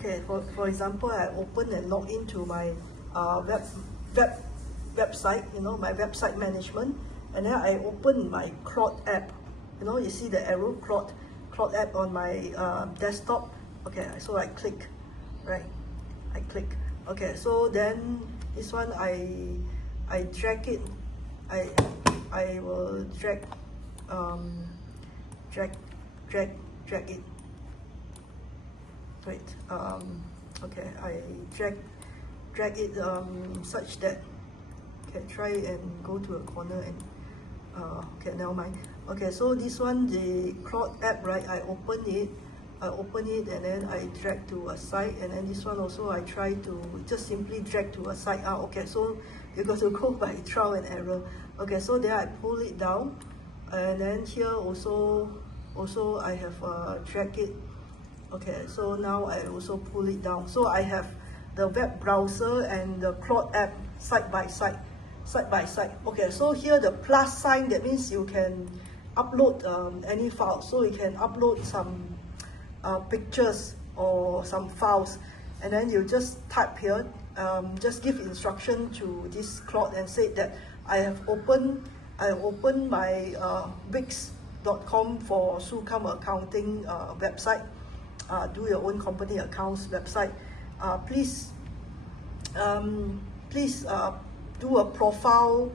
Okay, for example, I open and log into my website, my website management, and then I open my Claude app. You see the arrow Claude app on my desktop. Okay, so I click, right? I click. Okay, so then this one I drag it. I will drag it. Wait. Okay, I drag it such that, okay, try and go to a corner and okay, never mind. Okay, so this one, the Claude app, right? I open it and then I drag to a side, and then this one also I try to just simply drag to a side. Okay, so you got to go by trial and error. Okay, so then I pull it down, and then here also I have drag it. Okay, so now I also pull it down. So I have the web browser and the Claude app side by side. Okay, so here the plus sign, that means you can upload any file. So you can upload some pictures or some files, and then you just type here, just give instruction to this Claude and say that I have opened my wix.com for Sucam accounting website, do your own company accounts website. Please do a profile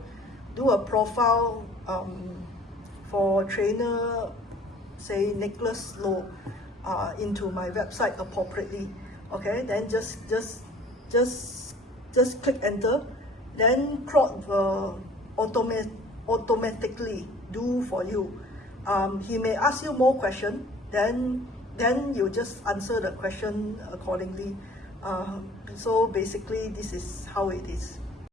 for trainer, say Nicholas Low, into my website appropriately. Okay, then just click enter. Then Claude will automatically do for you. He may ask you more questions, then you just answer the question accordingly. So basically, this is how it is.